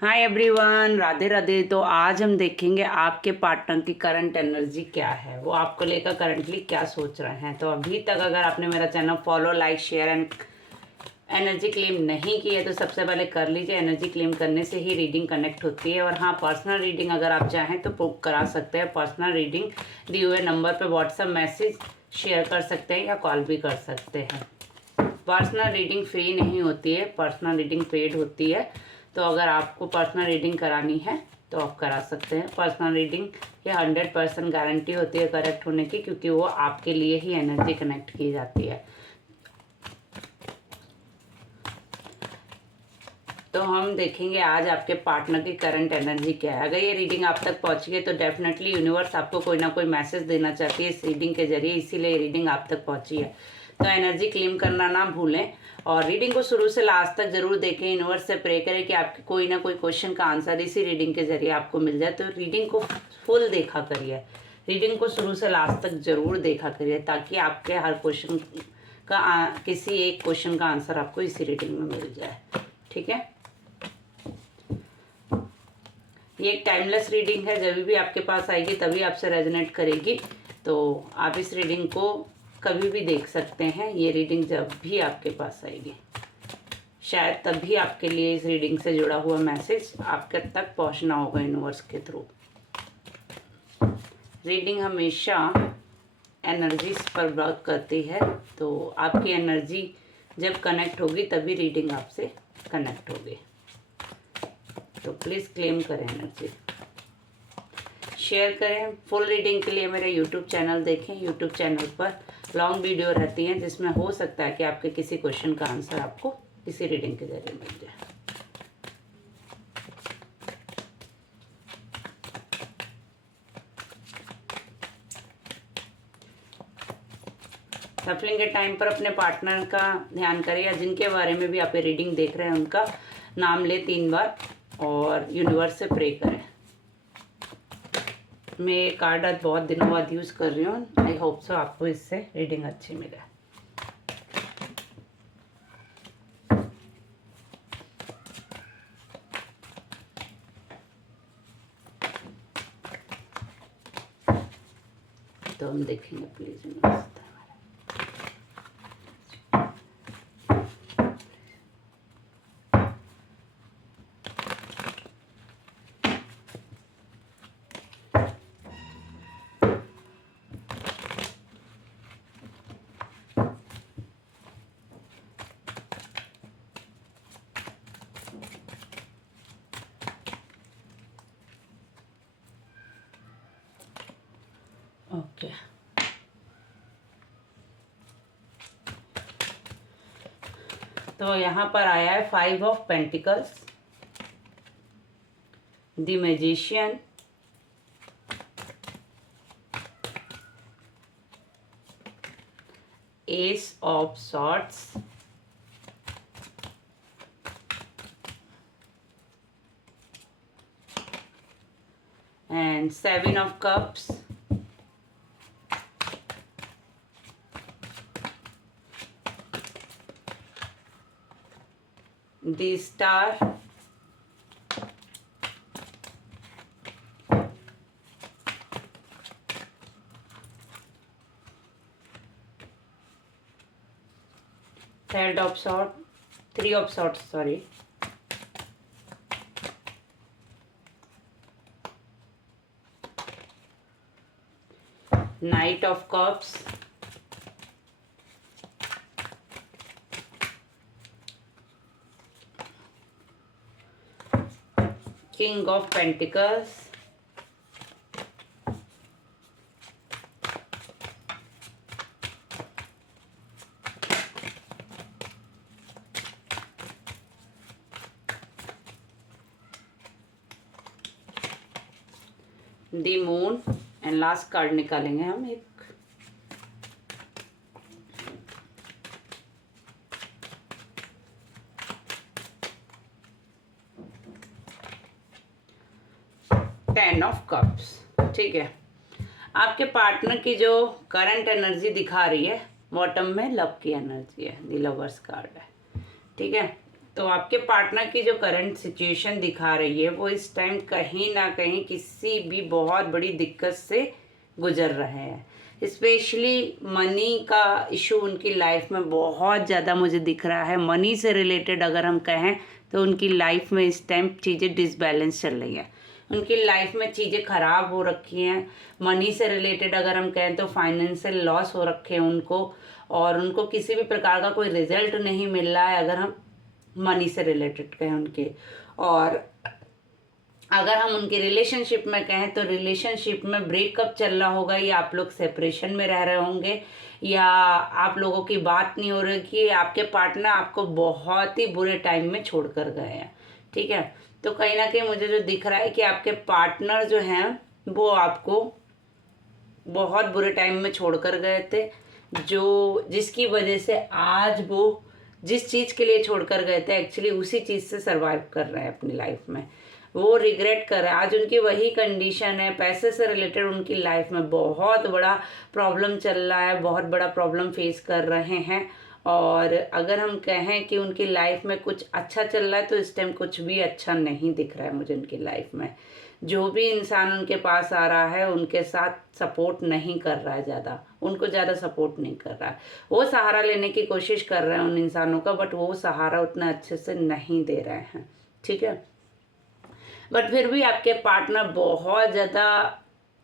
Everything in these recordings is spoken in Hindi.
Hi everyone, Radhe Radhe. तो आज हम देखेंगे आपके पार्टनर की करंट एनर्जी क्या है, वो आपको लेकर करंटली क्या सोच रहे हैं। तो अभी तक अगर आपने मेरा channel follow, like, share and energy claim नहीं की है तो सबसे पहले कर लीजिए। एनर्जी क्लेम करने से ही रीडिंग कनेक्ट होती है। और हाँ, पर्सनल रीडिंग अगर आप चाहें तो बुक करा सकते हैं। पर्सनल रीडिंग दिए हुए नंबर पर व्हाट्सएप मैसेज शेयर कर सकते हैं या कॉल भी कर सकते हैं। पर्सनल रीडिंग फ्री नहीं होती है, पर्सनल रीडिंग पेड होती है। तो अगर आपको पर्सनल रीडिंग करानी है तो आप करा सकते हैं। पर्सनल रीडिंग की 100% गारंटी होती है करेक्ट होने की, क्योंकि वो आपके लिए ही एनर्जी कनेक्ट की जाती है। तो हम देखेंगे आज आपके पार्टनर की करंट एनर्जी क्या है। अगर ये रीडिंग आप तक पहुंची है तो डेफिनेटली यूनिवर्स आपको कोई ना कोई मैसेज देना चाहती है इस रीडिंग के जरिए, इसीलिए ये रीडिंग आप तक पहुंची है। तो एनर्जी क्लेम करना ना भूलें और रीडिंग को शुरू से लास्ट तक जरूर देखें। यूनिवर्स से प्रे करें कि आपके कोई ना कोई क्वेश्चन का आंसर इसी रीडिंग के जरिए आपको मिल जाए। तो रीडिंग को फुल देखा करिए, रीडिंग को शुरू से लास्ट तक जरूर देखा करिए, ताकि आपके हर क्वेश्चन का किसी एक क्वेश्चन का आंसर आपको इसी रीडिंग में मिल जाए। ठीक है, ये एक टाइमलेस रीडिंग है। जब भी आपके पास आएगी तभी आपसे रेजोनेट करेगी। तो आप इस रीडिंग को कभी भी देख सकते हैं। ये रीडिंग जब भी आपके पास आएगी, शायद तभी आपके लिए इस रीडिंग से जुड़ा हुआ मैसेज आपके तक पहुंचना होगा यूनिवर्स के थ्रू। रीडिंग हमेशा एनर्जीज पर वर्क करती है। तो आपकी एनर्जी जब कनेक्ट होगी तभी रीडिंग आपसे कनेक्ट होगी। तो प्लीज़ क्लेम करें एनर्जी, शेयर करें। फुल रीडिंग के लिए मेरे यूट्यूब चैनल देखें। यूट्यूब चैनल पर लॉन्ग वीडियो रहती हैं जिसमें हो सकता है कि आपके किसी क्वेश्चन का आंसर आपको इसी रीडिंग के जरिए मिल जाए। सफलिंग के टाइम पर अपने पार्टनर का ध्यान करें, या जिनके बारे में भी आप ये रीडिंग देख रहे हैं उनका नाम ले 3 बार और यूनिवर्स से प्रे करें। मैं ये कार्ड आज बहुत दिनों बाद यूज़ कर रही हूँ। आई होप सो आपको इससे रीडिंग अच्छी मिले। तो हम देखेंगे प्लीज यूनिवर्स। ओके, तो यहाँ पर आया है 5 of pentacles, the magician, S of swords, and 7 of cups, the star, third of swords, 3 of swords, sorry, Knight of Cups, King of Pentacles, the Moon, and last card निकालेंगे हम एक टेन ऑफ कप्स। ठीक है, आपके पार्टनर की जो करंट एनर्जी दिखा रही है बॉटम में लव की एनर्जी है, द लवर्स कार्ड है। ठीक है, तो आपके पार्टनर की जो करंट सिचुएशन दिखा रही है वो इस टाइम कहीं ना कहीं किसी भी बहुत बड़ी दिक्कत से गुजर रहे हैं। स्पेशली मनी का इशू उनकी लाइफ में बहुत ज़्यादा मुझे दिख रहा है। मनी से रिलेटेड अगर हम कहें तो उनकी लाइफ में इस टाइम चीज़ें डिसबैलेंस चल रही हैं, उनकी लाइफ में चीज़ें ख़राब हो रखी हैं। मनी से रिलेटेड अगर हम कहें तो फाइनेंशियल लॉस हो रखे हैं उनको, और उनको किसी भी प्रकार का कोई रिजल्ट नहीं मिल रहा है अगर हम मनी से रिलेटेड कहें उनके। और अगर हम उनके रिलेशनशिप में कहें तो रिलेशनशिप में ब्रेकअप चल रहा होगा, या आप लोग सेपरेशन में रह रहे होंगे, या आप लोगों की बात नहीं हो रही कि आपके पार्टनर आपको बहुत ही बुरे टाइम में छोड़ कर गए हैं। ठीक है, तो कहीं ना कहीं मुझे जो दिख रहा है कि आपके पार्टनर जो हैं वो आपको बहुत बुरे टाइम में छोड़ कर गए थे, जो जिसकी वजह से आज वो जिस चीज़ के लिए छोड़ कर गए थे एक्चुअली उसी चीज़ से सर्वाइव कर रहे हैं अपनी लाइफ में। वो रिग्रेट कर रहे हैं, आज उनकी वही कंडीशन है। पैसे से रिलेटेड उनकी लाइफ में बहुत बड़ा प्रॉब्लम चल रहा है, बहुत बड़ा प्रॉब्लम फेस कर रहे हैं। और अगर हम कहें कि उनकी लाइफ में कुछ अच्छा चल रहा है तो इस टाइम कुछ भी अच्छा नहीं दिख रहा है मुझे उनकी लाइफ में। जो भी इंसान उनके पास आ रहा है उनके साथ सपोर्ट नहीं कर रहा है, ज़्यादा उनको ज़्यादा सपोर्ट नहीं कर रहा है। वो सहारा लेने की कोशिश कर रहे हैं उन इंसानों का, बट वो सहारा उतना अच्छे से नहीं दे रहे हैं। ठीक है, बट फिर भी आपके पार्टनर बहुत ज़्यादा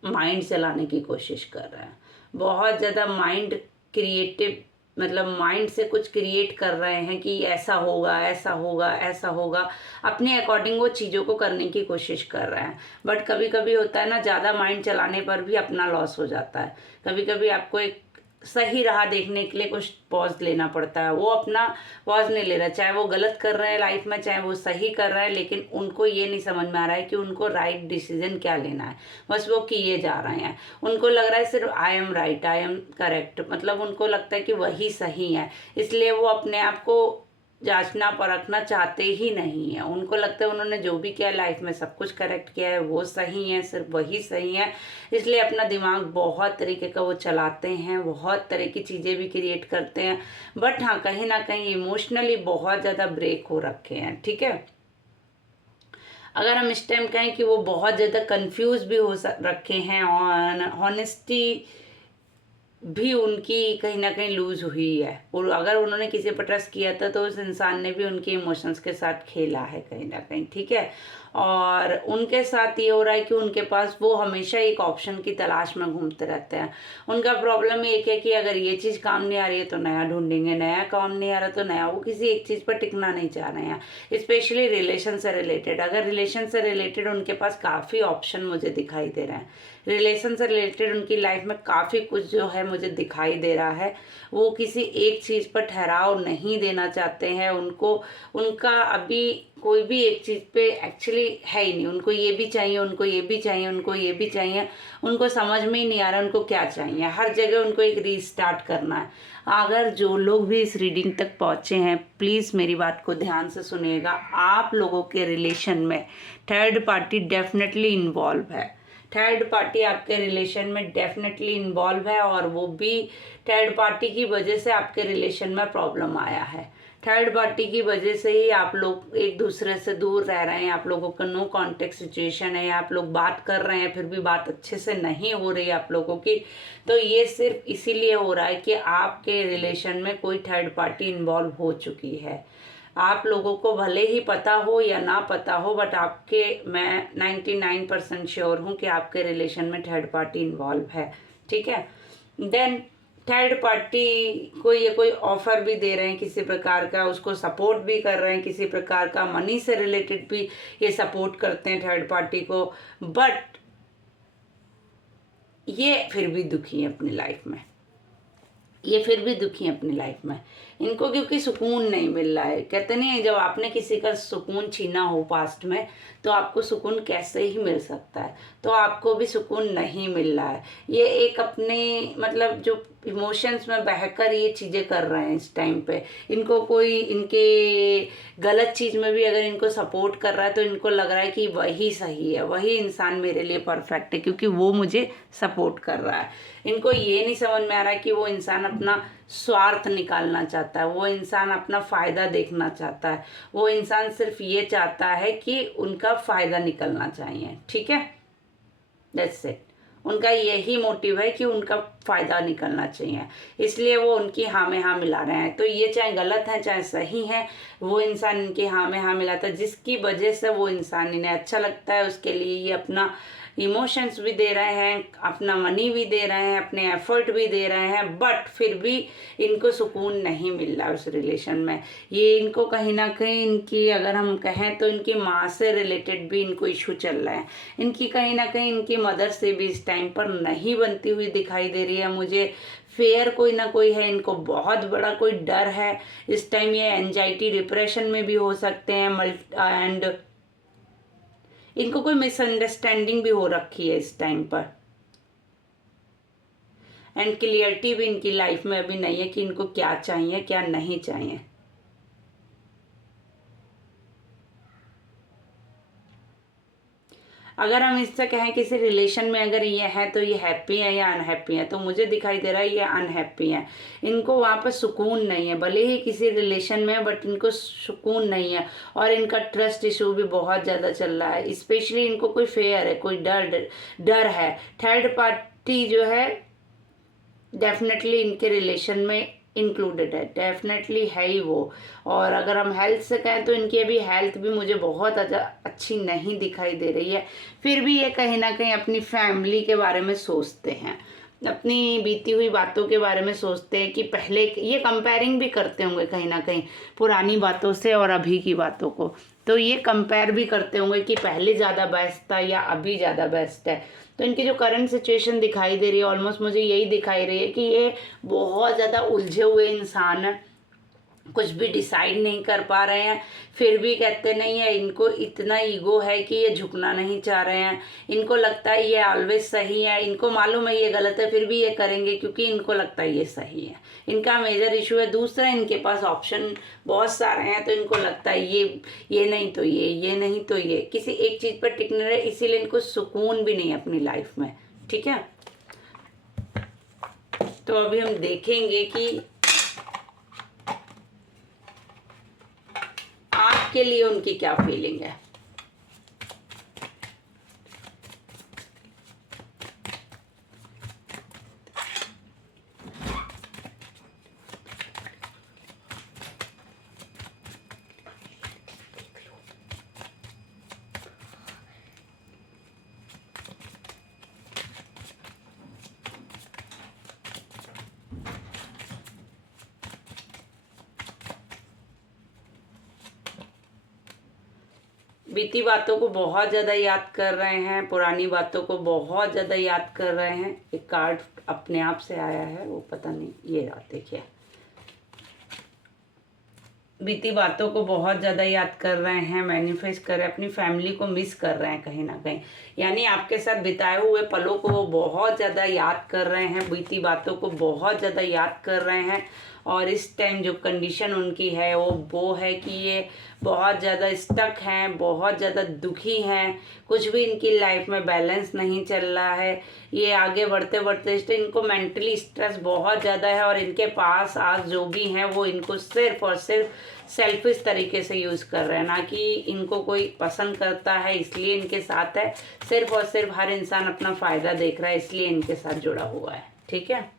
माइंड चलाने की कोशिश कर रहे हैं, बहुत ज़्यादा माइंड क्रिएटिव, मतलब माइंड से कुछ क्रिएट कर रहे हैं कि ऐसा होगा ऐसा होगा ऐसा होगा, अपने अकॉर्डिंग वो चीज़ों को करने की कोशिश कर रहे हैं। बट कभी कभी होता है ना, ज़्यादा माइंड चलाने पर भी अपना लॉस हो जाता है। कभी कभी आपको एक सही राह देखने के लिए कुछ पॉज लेना पड़ता है, वो अपना पॉज नहीं ले रहा, चाहे वो गलत कर रहे हैं लाइफ में चाहे वो सही कर रहा है, लेकिन उनको ये नहीं समझ में आ रहा है कि उनको राइट डिसीजन क्या लेना है, बस वो किए जा रहे हैं। उनको लग रहा है सिर्फ I am right, I am correct, मतलब उनको लगता है कि वही सही है, इसलिए वो अपने आप को जांचना परखना चाहते ही नहीं है। उनको लगता है उन्होंने जो भी किया लाइफ में सब कुछ करेक्ट किया है, वो सही है, सिर्फ वही सही है, इसलिए अपना दिमाग बहुत तरीके का वो चलाते हैं, बहुत तरह की चीज़ें भी क्रिएट करते हैं। बट हाँ, कहीं ना कहीं इमोशनली बहुत ज़्यादा ब्रेक हो रखे हैं। ठीक है, अगर हम इस टाइम कहें कि वो बहुत ज़्यादा कंफ्यूज भी हो रखे हैं, और हॉनेस्टी भी उनकी कहीं ना कहीं लूज हुई है। और अगर उन्होंने किसी पर ट्रस्ट किया था तो उस इंसान ने भी उनके इमोशंस के साथ खेला है कहीं ना कहीं। ठीक है, और उनके साथ ये हो रहा है कि उनके पास वो हमेशा एक ऑप्शन की तलाश में घूमते रहते हैं। उनका प्रॉब्लम एक है कि अगर ये चीज़ काम नहीं आ रही है तो नया ढूंढेंगे, नया काम नहीं आ रहा तो नया, वो किसी एक चीज़ पर टिकना नहीं चाह रहे हैं। स्पेशली रिलेशन से रिलेटेड, अगर रिलेशन से रिलेटेड उनके पास काफ़ी ऑप्शन मुझे दिखाई दे रहे हैं, रिलेशन से रिलेटेड उनकी लाइफ में काफ़ी कुछ जो है मुझे दिखाई दे रहा है। वो किसी एक चीज़ पर ठहराव नहीं देना चाहते हैं, उनको उनका अभी कोई भी एक चीज़ पे एक्चुअली है ही नहीं। उनको ये भी चाहिए, उनको ये भी चाहिए, उनको ये भी चाहिए, उनको समझ में ही नहीं आ रहा उनको क्या चाहिए। हर जगह उनको एक रीस्टार्ट करना है। अगर जो लोग भी इस रीडिंग तक पहुँचे हैं प्लीज़ मेरी बात को ध्यान से सुनिएगा। आप लोगों के रिलेशन में थर्ड पार्टी डेफिनेटली इन्वॉल्व है, थर्ड पार्टी आपके रिलेशन में डेफिनेटली इन्वॉल्व है, और वो भी थर्ड पार्टी की वजह से आपके रिलेशन में प्रॉब्लम आया है। थर्ड पार्टी की वजह से ही आप लोग एक दूसरे से दूर रह रहे हैं, आप लोगों का नो कांटेक्ट सिचुएशन है, आप लोग बात कर रहे हैं फिर भी बात अच्छे से नहीं हो रही है आप लोगों की। तो ये सिर्फ इसीलिए हो रहा है कि आपके रिलेशन में कोई थर्ड पार्टी इन्वॉल्व हो चुकी है। आप लोगों को भले ही पता हो या ना पता हो, बट आपके मैं 99% श्योर हूँ कि आपके रिलेशन में थर्ड पार्टी इन्वॉल्व है। ठीक है, देन थर्ड पार्टी को ये कोई ऑफर भी दे रहे हैं किसी प्रकार का, उसको सपोर्ट भी कर रहे हैं किसी प्रकार का, मनी से रिलेटेड भी ये सपोर्ट करते हैं थर्ड पार्टी को, बट ये फिर भी दुखी है अपनी लाइफ में, ये फिर भी दुखी हैं अपनी लाइफ में। इनको क्योंकि सुकून नहीं मिल रहा है। कहते नहीं है, जब आपने किसी का सुकून छीना हो पास्ट में तो आपको सुकून कैसे ही मिल सकता है, तो आपको भी सुकून नहीं मिल रहा है। ये एक अपने मतलब जो इमोशंस में बहकर ये चीज़ें कर रहे हैं इस टाइम पे। इनको कोई इनके गलत चीज़ में भी अगर इनको सपोर्ट कर रहा है तो इनको लग रहा है कि वही सही है, वही इंसान मेरे लिए परफेक्ट है क्योंकि वो मुझे सपोर्ट कर रहा है। इनको ये नहीं समझ में आ रहा है कि वो इंसान अपना स्वार्थ निकालना चाहता है, वो इंसान अपना फ़ायदा देखना चाहता है, वो इंसान सिर्फ ये चाहता है कि उनका फ़ायदा निकलना चाहिए। ठीक है, दैट्स इट। उनका यही मोटिव है कि उनका फ़ायदा निकलना चाहिए, इसलिए वो उनकी हाँ में हाँ मिला रहे हैं। तो ये चाहे गलत है चाहे सही है, वो इंसान इनके हाँ में हाँ मिलाता है, जिसकी वजह से वो इंसान इन्हें अच्छा लगता है, उसके लिए ये अपना इमोशंस भी दे रहे हैं, अपना मनी भी दे रहे हैं, अपने एफर्ट भी दे रहे हैं, बट फिर भी इनको सुकून नहीं मिल रहा उस रिलेशन में। ये इनको कहीं ना कहीं इनकी, अगर हम कहें तो इनकी माँ से रिलेटेड भी इनको इशू चल रहा है। इनकी कहीं ना कहीं इनकी मदर से भी इस टाइम पर नहीं बनती हुई दिखाई दे रही है मुझे। फेयर कोई ना कोई है, इनको बहुत बड़ा कोई डर है इस टाइम। ये एंजाइटी डिप्रेशन में भी हो सकते हैं, एंड इनको कोई मिसअंडरस्टैंडिंग भी हो रखी है इस टाइम पर, एंड क्लियरिटी भी इनकी लाइफ में अभी नहीं है कि इनको क्या चाहिए क्या नहीं चाहिए। अगर हम इससे कहें किसी रिलेशन में अगर ये है तो ये हैप्पी है या अनहैप्पी है, तो मुझे दिखाई दे रहा है ये अनहैप्पी है। इनको वहाँ पर सुकून नहीं है, भले ही किसी रिलेशन में, बट इनको सुकून नहीं है। और इनका ट्रस्ट इशू भी बहुत ज़्यादा चल रहा है, स्पेशली इनको कोई फेयर है, कोई डर है। थर्ड पार्टी जो है डेफिनेटली इनके रिलेशन में इंक्लूडेड है, डेफिनेटली है ही वो। और अगर हम हेल्थ से कहें तो इनकी अभी हेल्थ भी मुझे बहुत अच्छी नहीं दिखाई दे रही है। फिर भी ये कहीं ना कहीं अपनी फैमिली के बारे में सोचते हैं, अपनी बीती हुई बातों के बारे में सोचते हैं कि पहले, ये कंपेयरिंग भी करते होंगे कहीं ना कहीं पुरानी बातों से और अभी की बातों को। तो ये कंपेयर भी करते होंगे कि पहले ज़्यादा बेस्ट था या अभी ज़्यादा बेस्ट है। तो इनकी जो करंट सिचुएशन दिखाई दे रही है, ऑलमोस्ट मुझे यही दिखाई रही है कि ये बहुत ज़्यादा उलझे हुए इंसान है, कुछ भी डिसाइड नहीं कर पा रहे हैं। फिर भी कहते नहीं है, इनको इतना ईगो है कि ये झुकना नहीं चाह रहे हैं। इनको लगता है ये ऑलवेज सही है, इनको मालूम है ये गलत है, फिर भी ये करेंगे क्योंकि इनको लगता है ये सही है। इनका मेजर इशू है। दूसरा, इनके पास ऑप्शन बहुत सारे हैं, तो इनको लगता है ये नहीं तो ये नहीं तो ये, किसी एक चीज़ पर टिकने रहे, इसीलिए इनको सुकून भी नहीं है अपनी लाइफ में। ठीक है, तो अभी हम देखेंगे कि आपके लिए उनकी क्या फीलिंग है। बीती बातों को बहुत ज़्यादा याद कर रहे हैं, पुरानी बातों को बहुत ज़्यादा याद कर रहे हैं। एक कार्ड अपने आप से आया है, वो पता नहीं, ये रहा, देखिए। बीती बातों को बहुत ज़्यादा याद कर रहे हैं, मैनिफेस्ट कर रहे हैं, अपनी फैमिली को मिस कर रहे हैं कहीं ना कहीं। यानी आपके साथ बिताए हुए पलों को वो बहुत ज़्यादा याद कर रहे हैं, बीती बातों को बहुत ज़्यादा याद कर रहे हैं। और इस टाइम जो कंडीशन उनकी है वो है कि ये बहुत ज़्यादा स्टक हैं, बहुत ज़्यादा दुखी हैं, कुछ भी इनकी लाइफ में बैलेंस नहीं चल रहा है। ये आगे बढ़ते बढ़ते इनको मेंटली स्ट्रेस बहुत ज़्यादा है, और इनके पास आज जो भी हैं वो इनको सिर्फ और सिर्फ सेल्फिश तरीके से यूज़ कर रहे हैं, ना कि इनको कोई पसंद करता है इसलिए इनके साथ है। सिर्फ और सिर्फ हर इंसान अपना फ़ायदा देख रहा है, इसलिए इनके साथ जुड़ा हुआ है। ठीक है,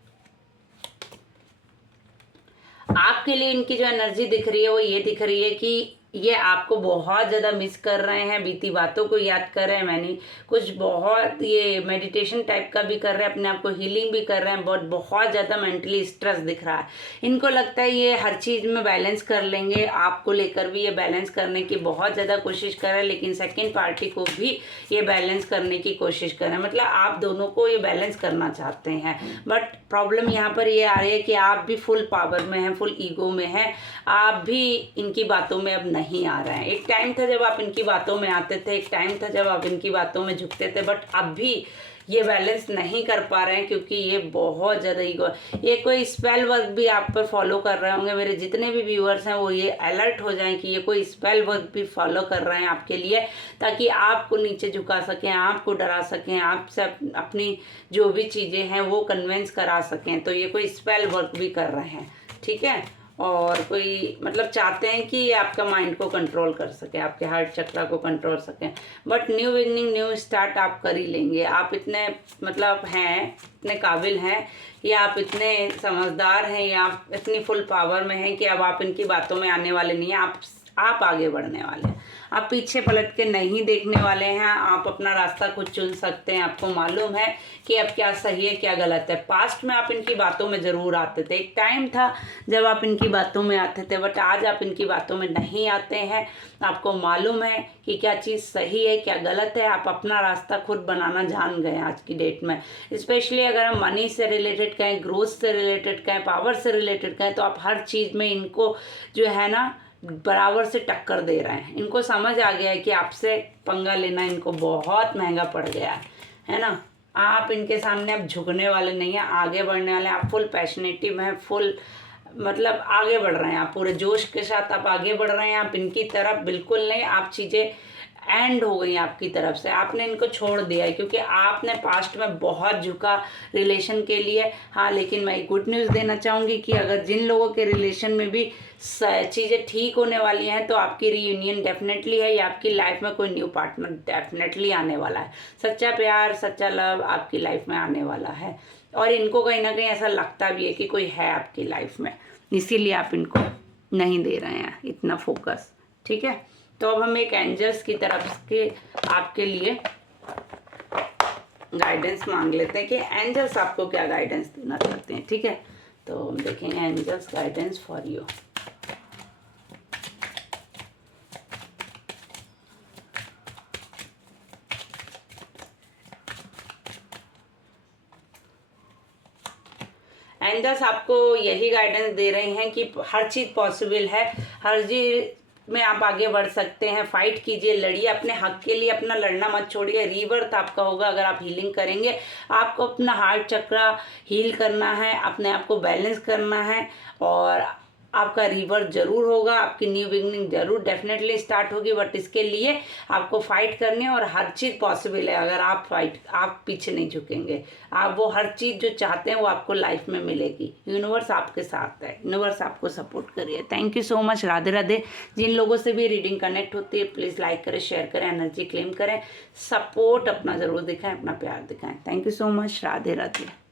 आपके लिए इनकी जो एनर्जी दिख रही है वो ये दिख रही है कि ये आपको बहुत ज़्यादा मिस कर रहे हैं, बीती बातों को याद कर रहे हैं। मैंने कुछ बहुत ये मेडिटेशन टाइप का भी कर रहे हैं, अपने आप को हीलिंग भी कर रहे हैं, बहुत ज़्यादा मेंटली स्ट्रेस दिख रहा है। इनको लगता है ये हर चीज़ में बैलेंस कर लेंगे, आपको लेकर भी ये बैलेंस करने की बहुत ज़्यादा कोशिश कर रहे हैं, लेकिन सेकेंड पार्टी को भी ये बैलेंस करने की कोशिश कर रहे हैं। मतलब आप दोनों को ये बैलेंस करना चाहते हैं, बट प्रॉब्लम यहाँ पर ये आ रही है कि आप भी फुल पावर में हैं, फुल ईगो में हैं, आप भी इनकी बातों में अब नहीं नहीं आ रहा है। एक टाइम था जब आप इनकी बातों में आते थे, एक टाइम था जब आप इनकी बातों में झुकते थे, बट अब भी ये बैलेंस नहीं कर पा रहे हैं क्योंकि ये बहुत ज़्यादा ईगो, ये कोई स्पेल वर्क भी आप पर फॉलो कर रहे होंगे। मेरे जितने भी व्यूअर्स हैं वो ये अलर्ट हो जाएं कि ये कोई स्पेल वर्क भी फॉलो कर रहे हैं आपके लिए, ताकि आपको नीचे झुका सकें, आपको डरा सकें, आपसे अपनी जो भी चीज़ें हैं वो कन्विंस करा सकें। तो ये कोई स्पेल वर्क भी कर रहे हैं, ठीक है। और कोई मतलब चाहते हैं कि ये आपका माइंड को कंट्रोल कर सके, आपके हार्ट चक्रा को कंट्रोल सकें। But new beginning, new start आप कर ही लेंगे। आप इतने मतलब हैं, इतने काबिल हैं, या आप इतने समझदार हैं, या आप इतनी फुल पावर में हैं कि अब आप इनकी बातों में आने वाले नहीं हैं। आप आगे बढ़ने वाले हैं, आप पीछे पलट के नहीं देखने वाले हैं। आप अपना रास्ता खुद चुन सकते हैं। आपको मालूम है कि अब क्या सही है क्या गलत है। पास्ट में आप इनकी बातों में ज़रूर आते थे, एक टाइम था जब आप इनकी बातों में आते थे, बट आज आप इनकी बातों में नहीं आते हैं। आपको मालूम है कि क्या चीज़ सही है क्या गलत है। आप अपना रास्ता खुद बनाना जान गए आज की डेट में। स्पेशली अगर हम मनी से रिलेटेड कहें, ग्रोथ से रिलेटेड कहें, पावर से रिलेटेड कहें, तो आप हर चीज़ में इनको जो है ना बराबर से टक्कर दे रहे हैं। इनको समझ आ गया है कि आपसे पंगा लेना इनको बहुत महंगा पड़ गया है ना। आप इनके सामने अब झुकने वाले नहीं हैं, आगे बढ़ने वाले हैं। आप फुल पैशनेटिव हैं, फुल मतलब आगे बढ़ रहे हैं, आप पूरे जोश के साथ आप आगे बढ़ रहे हैं। आप इनकी तरफ बिल्कुल नहीं, आप चीज़ें एंड हो गई आपकी तरफ से, आपने इनको छोड़ दिया है क्योंकि आपने पास्ट में बहुत झुका रिलेशन के लिए। हाँ, लेकिन मैं एक गुड न्यूज़ देना चाहूँगी कि अगर जिन लोगों के रिलेशन में भी चीज़ें ठीक होने वाली हैं तो आपकी रीयूनियन डेफिनेटली है, या आपकी लाइफ में कोई न्यू पार्टनर डेफिनेटली आने वाला है। सच्चा प्यार, सच्चा लव आपकी लाइफ में आने वाला है। और इनको कहीं ना कहीं ऐसा लगता भी है कि कोई है आपकी लाइफ में, इसीलिए आप इनको नहीं दे रहे हैं इतना फोकस, ठीक है। तो अब हम एक एंजल्स की तरफ के आपके लिए गाइडेंस मांग लेते हैं कि एंजल्स आपको क्या गाइडेंस देना चाहते हैं, ठीक है। तो हम देखेंगे angels guidance for you. Angels आपको यही गाइडेंस दे रहे हैं कि हर चीज़ पॉसिबल है, हर चीज़ में आप आगे बढ़ सकते हैं। फाइट कीजिए, लड़िए अपने हक के लिए, अपना लड़ना मत छोड़िए। रीबर्थ आपका होगा अगर आप हीलिंग करेंगे। आपको अपना हार्ट चक्रा हील करना है, अपने आप को बैलेंस करना है, और आपका रीबर्थ जरूर होगा, आपकी न्यू बिगनिंग जरूर डेफिनेटली स्टार्ट होगी। बट इसके लिए आपको फाइट करनी है, और हर चीज़ पॉसिबल है अगर आप पीछे नहीं झुकेंगे। आप वो हर चीज़ जो चाहते हैं वो आपको लाइफ में मिलेगी। यूनिवर्स आपके साथ है, यूनिवर्स आपको सपोर्ट करिए। Thank you so much. Radhe Radhe. जिन लोगों से भी रीडिंग कनेक्ट होती है प्लीज़ लाइक करें, शेयर करें, एनर्जी क्लेम करें, सपोर्ट अपना ज़रूर दिखाएं, अपना प्यार दिखाएं। Thank you so much. Radhe Radhe.